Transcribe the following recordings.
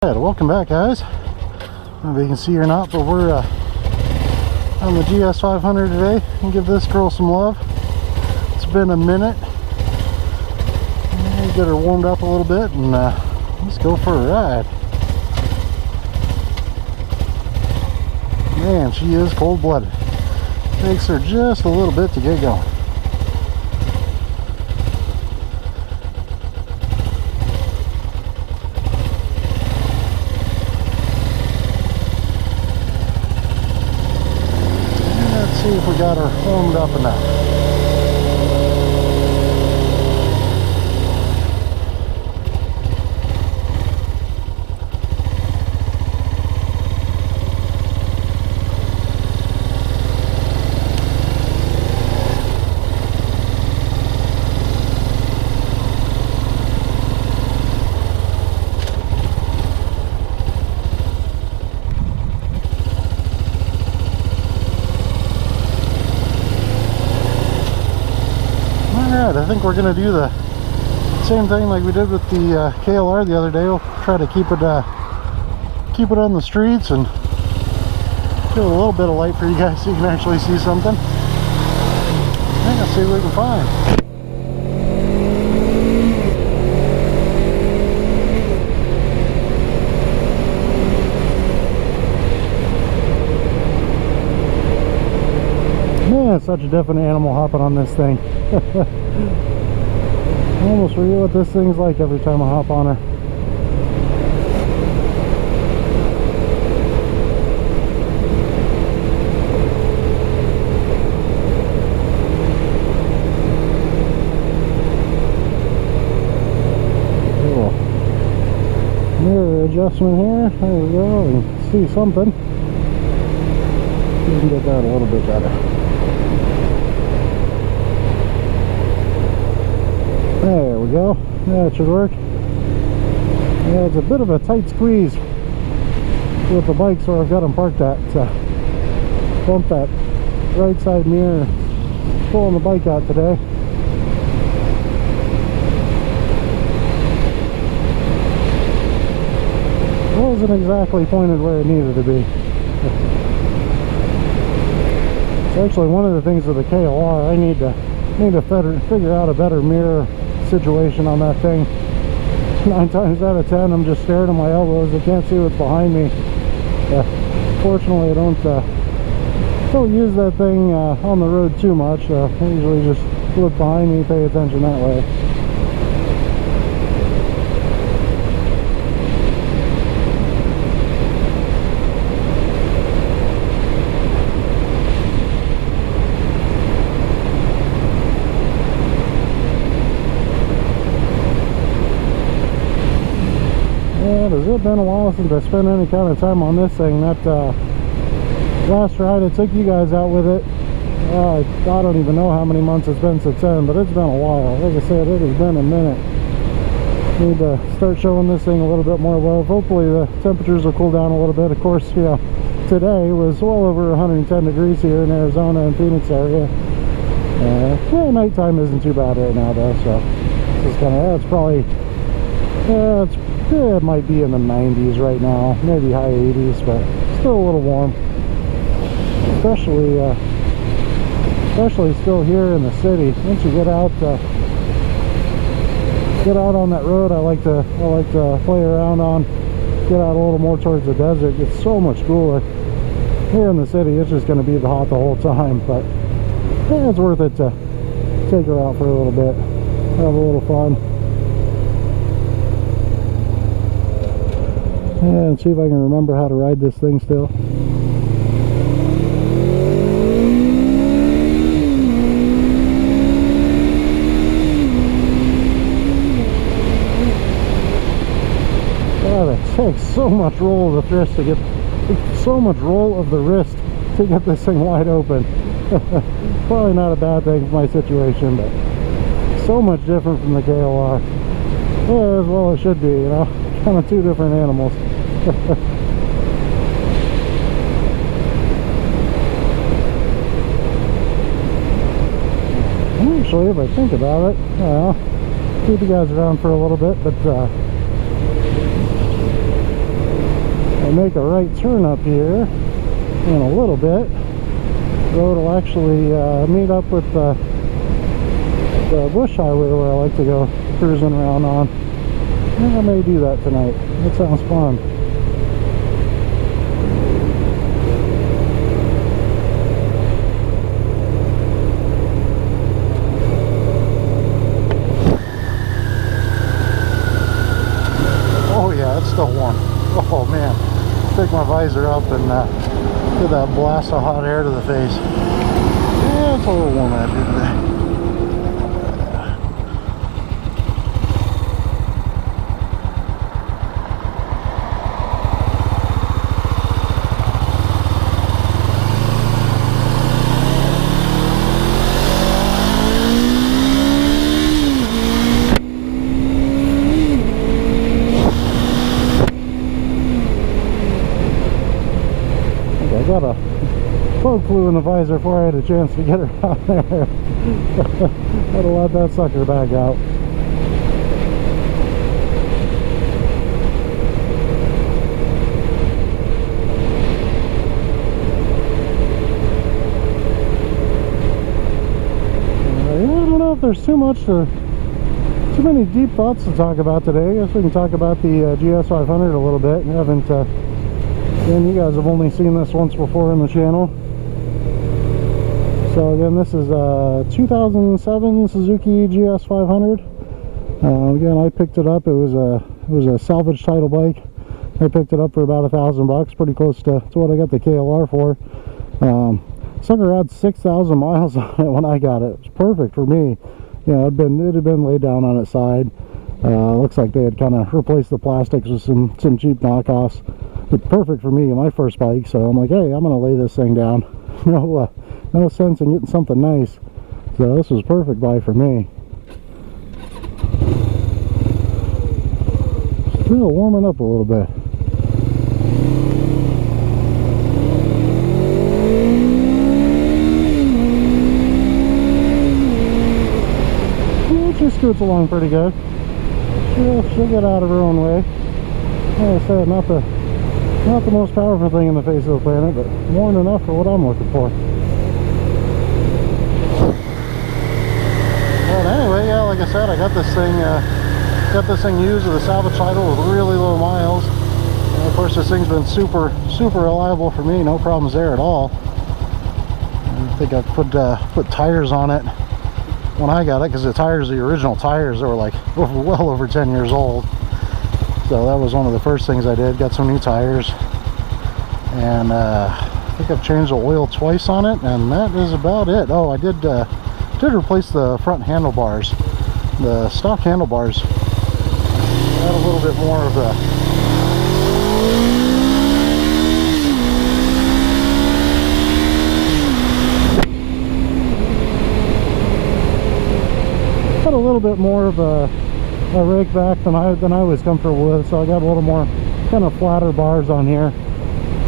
Welcome back, guys. I don't know if you can see or not, but we're on the GS500 today and give this girl some love. It's been a minute. Get her warmed up a little bit and let's go for a ride. Man, she is cold-blooded. Takes her just a little bit to get going. See if we got her warmed up enough. I think we're going to do the same thing like we did with the KLR the other day. We'll try to keep it on the streets and get a little bit of light for you guys so you can actually see something. Yeah, see what we can find. Man, it's such a different animal hopping on this thing. I almost forget what this thing's like every time I hop on her. Cool. Mirror adjustment here. There we go. You can see something. You can get that a little bit better. There we go. Yeah, it should work. Yeah, it's a bit of a tight squeeze with the bike, so I've got them parked at. Bump that right side mirror, pulling the bike out today. It wasn't exactly pointed where it needed to be. It's actually one of the things with the KLR. I need to figure out a better mirror situation on that thing. 9 times out of 10 I'm just staring at my elbows. I can't see what's behind me. Fortunately I don't use that thing on the road too much. I usually just look behind me, pay attention that way. Has it been a while since I spent any kind of time on this thing? That last ride I took you guys out with it, I don't even know how many months it's been since then, but it's been a while. Like I said, it has been a minute. Need to start showing this thing a little bit more love. Hopefully the temperatures will cool down a little bit. Of course, you know, today was well over 110 degrees here in Arizona and Phoenix area. Yeah, nighttime isn't too bad right now though, so it's kind of, it's probably, it might be in the 90s right now, maybe high 80s, but still a little warm. Especially still here in the city. Once you get out on that road, I like to play around on. Get out a little more towards the desert. It's so much cooler. Here in the city, it's just going to be hot the whole time, but yeah, it's worth it to take her out for a little bit, have a little fun. And see if I can remember how to ride this thing still. God, it takes so much roll of the wrist to get this thing wide open. Probably not a bad thing for my situation, but so much different from the KLR. Yeah, as well it should be, you know. Kind of two different animals. Actually, if I think about it, well, keep you guys around for a little bit, but I make a right turn up here in a little bit, the road will actually meet up with the bush highway where I like to go cruising around on. I think I may do that tonight. That sounds fun. Oh yeah, it's still warm. Oh man, pick my visor up and get that blast of hot air to the face. Yeah, it's a little warm out here today. Got a bug flew in the visor before I had a chance to get her out there. Had to let that sucker back out. Yeah, I don't know if there's too many deep thoughts to talk about today. I guess we can talk about the GS500 a little bit. I haven't and you guys have only seen this once before in the channel. So again, this is a 2007 Suzuki GS500. Again, I picked it up. It was a salvage title bike. I picked it up for about $1,000, pretty close to what I got the KLR for. Sucker had 6,000 miles on it when I got it. It was perfect for me. You know, it had been laid down on its side. Looks like they had kind of replaced the plastics with some cheap knockoffs. But perfect for me, my first bike. So I'm like, hey, I'm gonna lay this thing down. No sense in getting something nice. So this was a perfect buy for me. Still warming up a little bit. Yeah, she scoots along pretty good. She'll get out of her own way. Like I said, not the most powerful thing in the face of the planet, but more than enough for what I'm looking for. But anyway, yeah, like I said, I got this thing used with a salvage title with really low miles. And of course, this thing's been super reliable for me. No problems there at all. I think I put tires on it when I got it, because the original tires, they were like well over 10 years old. So that was one of the first things I did. Got some new tires, and I think I've changed the oil twice on it, and that is about it. Oh, I did replace the front handlebars. The stock handlebars had a little bit more of a rake back than I was comfortable with, so I got a little more kind of flatter bars on here.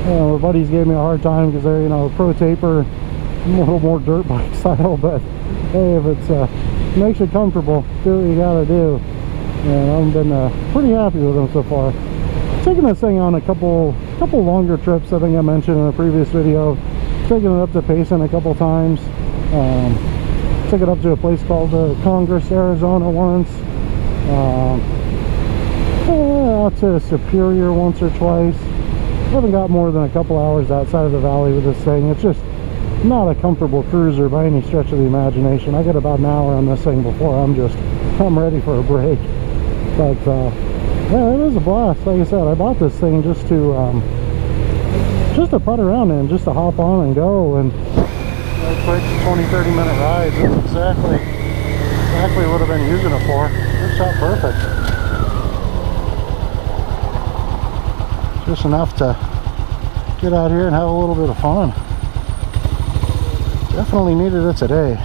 My buddies gave me a hard time because they're, you know, pro taper, a little more dirt bike style, but hey, if it makes you comfortable, do what you gotta do. And I've been pretty happy with them so far. Taking this thing on a couple longer trips. I think I mentioned in a previous video. Taking it up to Payson a couple times. Took it up to a place called Congress, Arizona once. Out to Superior once or twice. I haven't got more than a couple hours outside of the valley with this thing. It's just not a comfortable cruiser by any stretch of the imagination. I get about an hour on this thing before I'm ready for a break. But yeah, it is a blast. Like I said, I bought this thing just to putt around in, just to hop on and go, and like quick 20-30 minute rides. That's exactly what I've been using it for. Works out perfect. Just enough to get out here and have a little bit of fun. Definitely needed it today.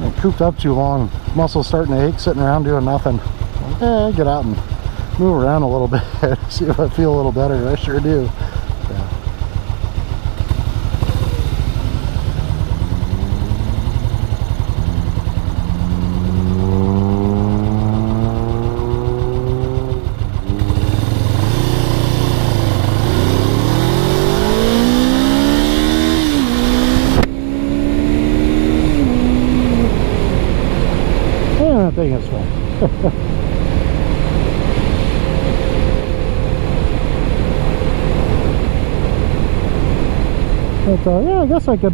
Been cooped up too long. Muscles starting to ache sitting around doing nothing. Like, yeah, get out and move around a little bit. See if I feel a little better. I sure do. Yeah. But yeah, I guess I could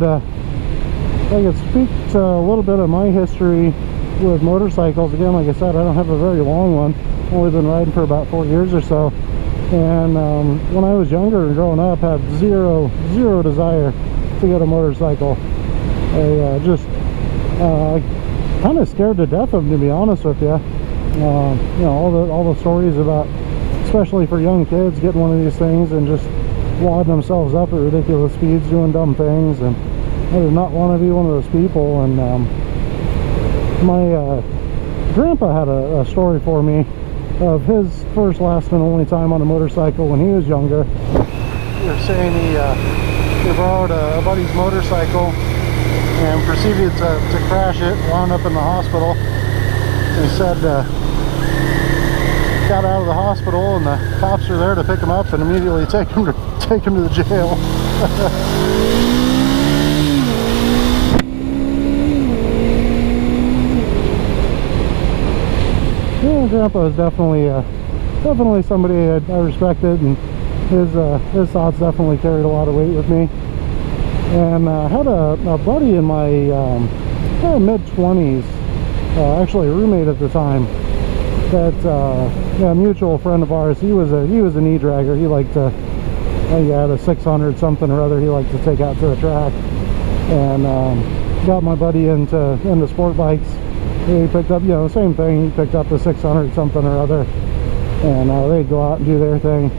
speak to a little bit of my history with motorcycles. Again, like I said, I don't have a very long one. I've only been riding for about 4 years or so. And when I was younger and growing up, had zero desire to get a motorcycle. I just kind of scared to death of them, to be honest with you. You know, all the stories about, especially for young kids, getting one of these things and just wadding themselves up at ridiculous speeds, doing dumb things. And I did not want to be one of those people. And my grandpa had a story for me of his first, last, and only time on a motorcycle when he was younger. He was saying he borrowed a buddy's motorcycle and proceeded to crash it, wound up in the hospital. He said got out of the hospital and the cops were there to pick him up and immediately take him to the jail. Yeah, Grandpa is definitely somebody I respected, and his thoughts definitely carried a lot of weight with me. And I had a buddy in my mid-20s, actually a roommate at the time, that a mutual friend of ours. He was a knee dragger. He liked to, he had a 600 something or other he liked to take out to the track, and got my buddy into sport bikes. He picked up, you know, the same thing. He picked up a 600 something or other, and they'd go out and do their thing.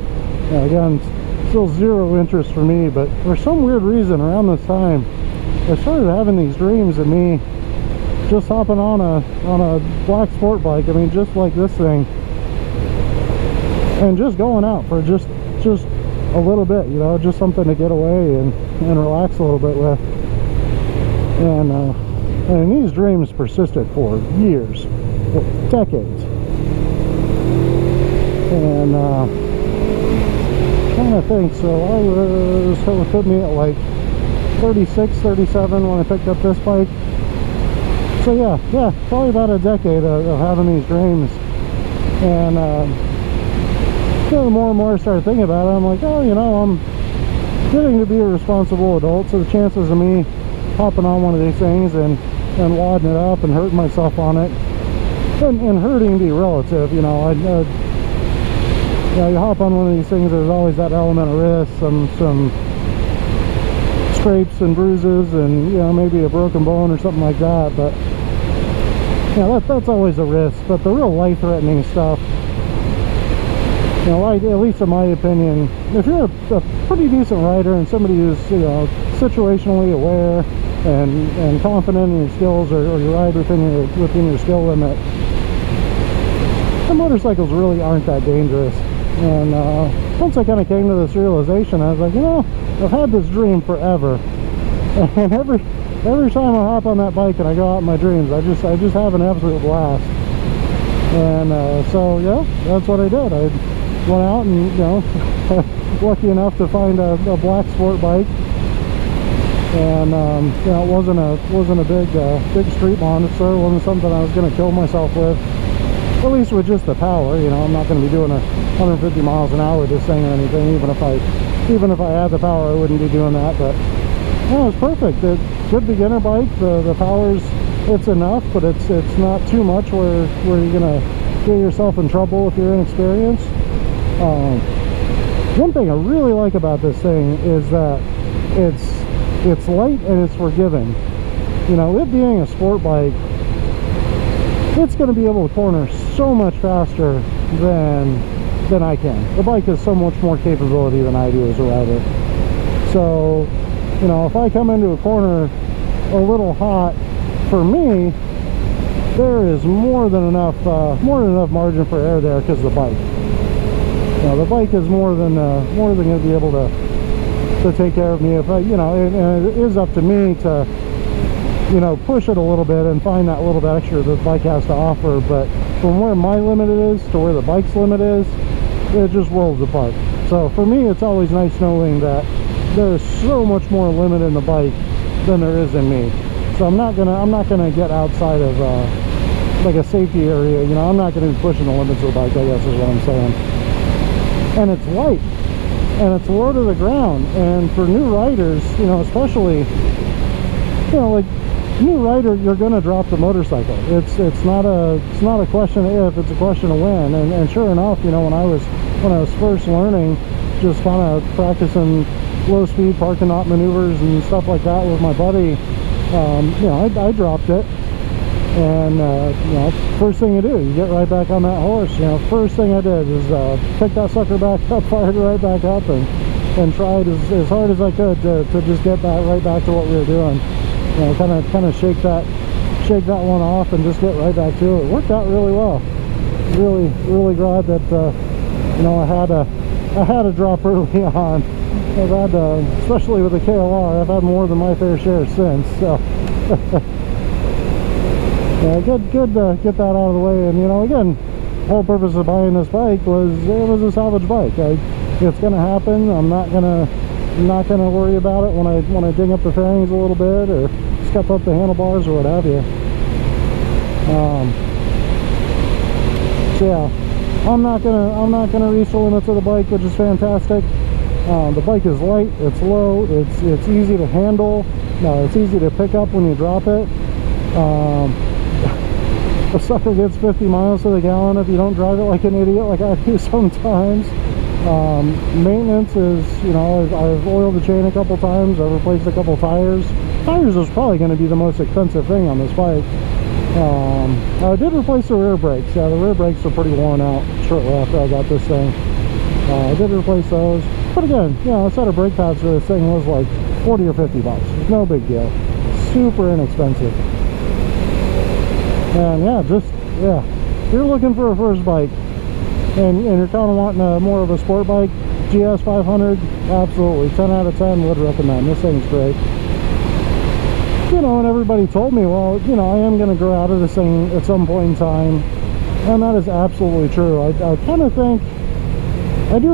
And again, still zero interest for me, but for some weird reason around this time I started having these dreams of me just hopping on a black sport bike, I mean just like this thing, and just going out for just a little bit, you know, just something to get away and relax a little bit with. And these dreams persisted for years, decades. And trying to think, so it put me at like 36, 37 when I picked up this bike. So yeah, probably about a decade of having these dreams. And the more and more I started thinking about it, I'm like, oh, you know, I'm getting to be a responsible adult, so the chances of me hopping on one of these things and wadding it up and hurting myself on it, and hurting be relative, you know, you hop on one of these things, there's always that element of risk, some scrapes and bruises, and, you know, maybe a broken bone or something like that. But yeah, that's always a risk. But the real life-threatening stuff, you know, at least in my opinion, if you're a pretty decent rider and somebody who's, you know, situationally aware and confident in your skills, or you ride within your skill limit, the motorcycles really aren't that dangerous. And once I kind of came to this realization, I was like, you know, I've had this dream forever, and every time I hop on that bike and I go out in my dreams, I just have an absolute blast. And so yeah, that's what I did. I went out and, you know, lucky enough to find a black sport bike, and you know, it wasn't a big street monster. It wasn't something I was going to kill myself with, at least with just the power. You know, I'm not going to be doing 150 miles an hour with this thing or anything. Even if I had the power, I wouldn't be doing that. But no, it's perfect. It's a good beginner bike. The power's, it's enough, but it's not too much where you're gonna get yourself in trouble if you're inexperienced. One thing I really like about this thing is that it's light and it's forgiving. You know, it being a sport bike, it's going to be able to corner so much faster than I can. The bike has so much more capability than I do as a rider. So, you know, if I come into a corner a little hot, for me, there is more than enough margin for error there because of the bike. You know, the bike is more than going to be able to take care of me if I, you know, and it is up to me to, you know, push it a little bit and find that little bit extra the bike has to offer. But from where my limit is to where the bike's limit is, it just worlds apart. So for me, it's always nice knowing that there's so much more limit in the bike than there is in me. So I'm not gonna get outside of a safety area. You know, I'm not going to be pushing the limits of the bike, I guess is what I'm saying. And it's light, and it's low to the ground. And for new riders, you know, especially, you know, like new rider, you're going to drop the motorcycle. It's not a question of if, it's a question of when. And sure enough, you know, when I was first learning, just kind of practicing low speed parking lot maneuvers and stuff like that with my buddy, you know, I dropped it. And you know, first thing you do, you get right back on that horse. You know, first thing I did is pick that sucker back up, fired it right back up, and tried as hard as I could to just get back right back to what we were doing. You know, kind of shake that one off and just get right back to it. It worked out really well. Really glad that you know, I had a drop early on. I've had, especially with the KLR, I've had more than my fair share since. So. Yeah, good to get that out of the way. And you know, again, the whole purpose of buying this bike was it was a salvage bike. It's gonna happen. I'm not gonna worry about it when I ding up the fairings a little bit or step up the handlebars or what have you. So yeah, I'm not gonna reach the limits of the bike, which is fantastic. The bike is light, it's low, it's easy to handle. No, it's easy to pick up when you drop it. The sucker gets 50 miles to the gallon if you don't drive it like an idiot like I do sometimes. Maintenance is, you know, I've oiled the chain a couple times, I've replaced a couple tires. Tires is probably going to be the most expensive thing on this bike. I did replace the rear brakes. Yeah, the rear brakes are pretty worn out shortly after I got this thing. I did replace those. But again, you know, a set of brake pads for this thing was like 40 or 50 bucks. No big deal. Super inexpensive. And yeah, if you're looking for a first bike and you're kind of wanting more of a sport bike, GS500, absolutely 10 out of 10 would recommend. This thing's great. You know, and everybody told me, well, you know, I am going to grow out of this thing at some point in time, and that is absolutely true. I do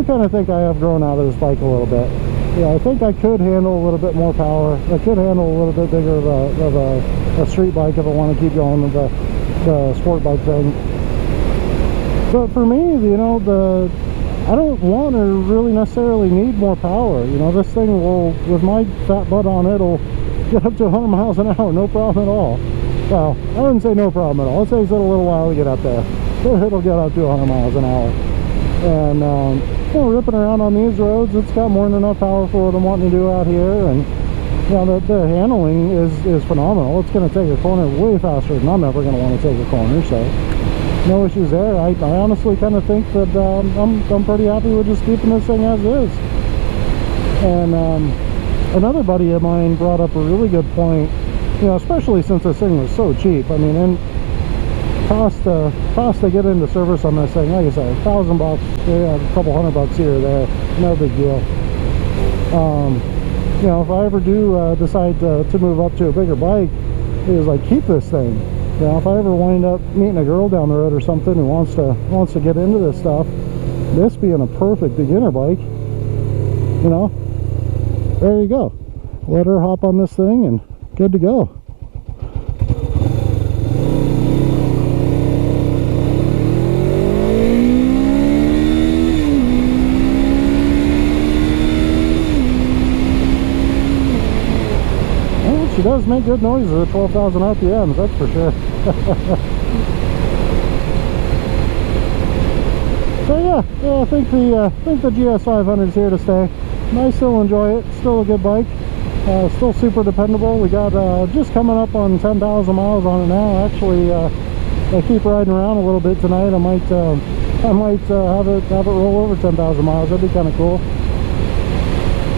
kind of think I have grown out of this bike a little bit. Yeah, I think I could handle a little bit more power. I could handle a little bit bigger of a street bike if I want to keep going with the sport bike thing. But for me, you know, I don't want to really necessarily need more power. You know, this thing will, with my fat butt on it, will get up to 100 miles an hour, no problem at all. Well, I wouldn't say no problem at all. It takes it a little while to get up there. It'll get up to 100 miles an hour. And you know, ripping around on these roads, it's got more than enough power for what I'm wanting to do out here. And you know, the handling is phenomenal. It's going to take a corner way faster than I'm ever going to want to take a corner. So no issues there. I honestly kind of think that I'm pretty happy with just keeping this thing as is. And another buddy of mine brought up a really good point. You know, especially since this thing was so cheap. I mean, and cost to get into service on this thing, like I said, $1,000, yeah, a couple $100 here or there, no big deal. You know, if I ever do decide to move up to a bigger bike, is like, keep this thing. You know, if I ever wind up meeting a girl down the road or something who wants to get into this stuff, this being a perfect beginner bike, you know, there you go. Let her hop on this thing and good to go. She does make good noises at 12,000 RPMs, that's for sure. So yeah, I think the GS500 is here to stay. I still enjoy it. Still a good bike. Still super dependable. We got just coming up on 10,000 miles on it now. Actually, I keep riding around a little bit tonight. I might have it roll over 10,000 miles. That'd be kind of cool.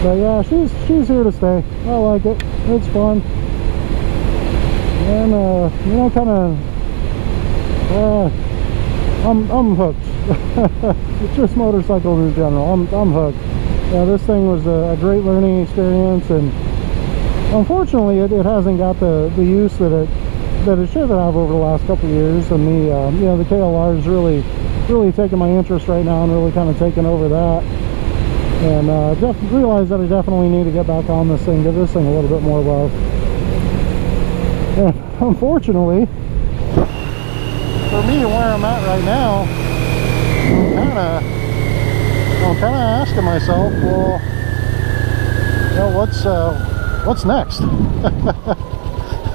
But yeah, she's here to stay. I like it. It's fun. And you know, kind of I'm hooked. Just motorcycles in general. I'm hooked. Yeah, this thing was a great learning experience, and unfortunately it hasn't got the use that it should have over the last couple of years. And the you know, the KLR is really taking my interest right now and really kind of taking over that. And realize that I definitely need to get back on this thing, give this thing a little bit more love. And unfortunately, for me, where I'm at right now, I'm kind of asking myself, well, you know, what's next?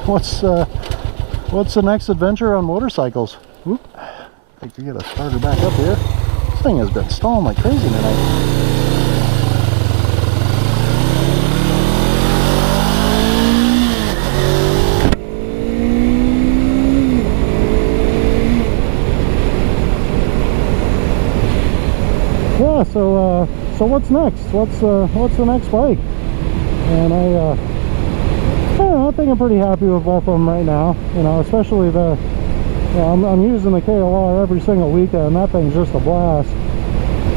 What's the next adventure on motorcycles? Oop. I think we gotta start her back up here. This thing has been stalling like crazy tonight. Yeah, so what's next? What's the next bike? And I think I'm pretty happy with both of them right now. You know, especially the, you know, I'm using the KLR every single weekend. That thing's just a blast.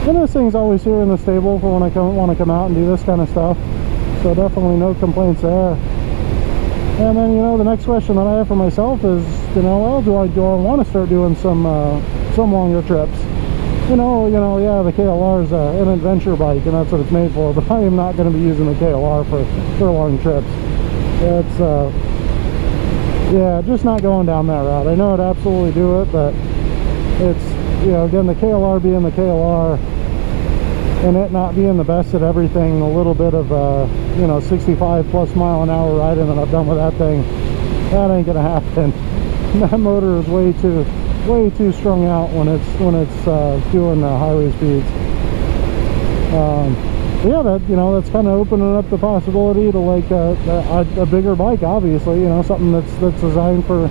And this thing's always here in the stable for when I want to come out and do this kind of stuff. So definitely no complaints there. And then, you know, the next question that I have for myself is, you know, well, do I want to start doing some longer trips? You know, yeah, the KLR is an adventure bike, and that's what it's made for. But I am not going to be using the KLR for long trips. It's yeah, just not going down that route. I know I'd absolutely do it, but it's, you know, again, the KLR being the KLR, and it not being the best at everything. A little bit of you know, 65 plus mile an hour riding that I've done with that thing, that ain't gonna happen. That motor is way too strung out when it's doing highway speeds. Yeah, that, you know, that's kind of opening up the possibility to like a bigger bike, obviously, you know, something that's designed for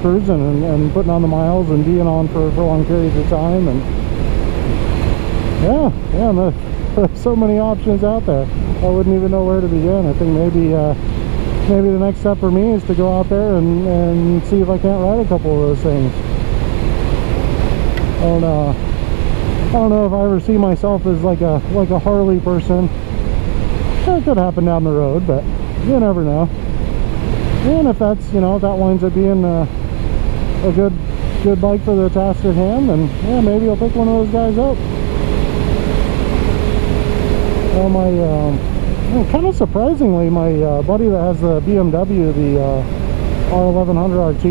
cruising and putting on the miles and being on for long periods of time. And yeah, there's so many options out there. I wouldn't even know where to begin. I think maybe the next step for me is to go out there and see if I can't ride a couple of those things. I don't know if I ever see myself as like a Harley person. It could happen down the road, but you never know. And if that's, you know, if that winds up being a good bike for the task at hand, then yeah, maybe I'll pick one of those guys up. Well, kind of surprisingly, my buddy that has the BMW, the R1100 RT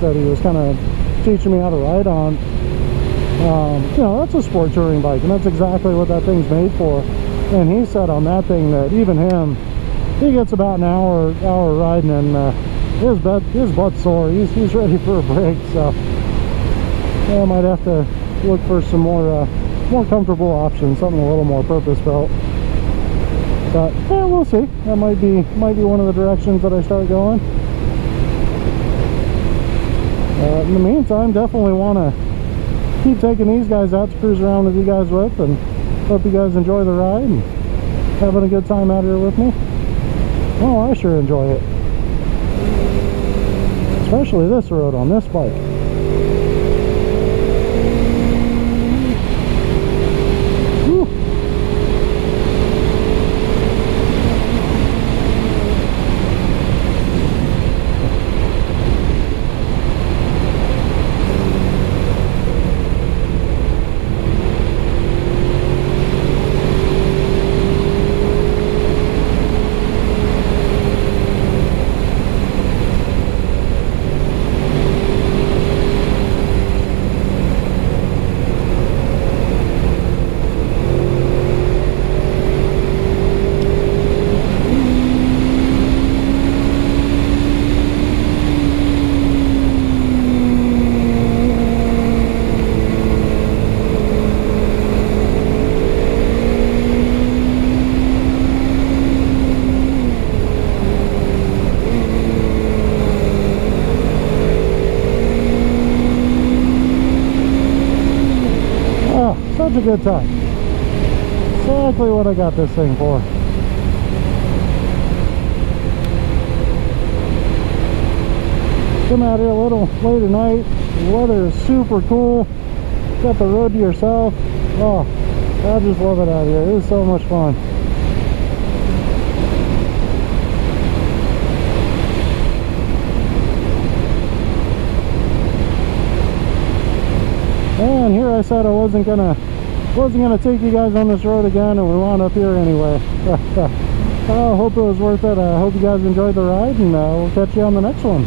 that he was kind of teaching me how to ride on. You know, that's a sport touring bike, and that's exactly what that thing's made for. And he said on that thing that even him, he gets about an hour riding, and his butt's sore. He's ready for a break. So yeah, I might have to look for some more comfortable options, something a little more purpose built. But yeah, we'll see. That might be one of the directions that I start going. In the meantime, definitely want to keep taking these guys out to cruise around with you guys with, and hope you guys enjoy the ride and having a good time out here with me. Well, I sure enjoy it, especially this road on this bike. Whew. Such a good time. Exactly what I got this thing for. Come out here a little late at night. The weather is super cool. Got the road to yourself. Oh, I just love it out here. It is so much fun. And here I said I wasn't gonna take you guys on this road again, and we wound up here anyway. I hope it was worth it. I hope you guys enjoyed the ride, and we'll catch you on the next one.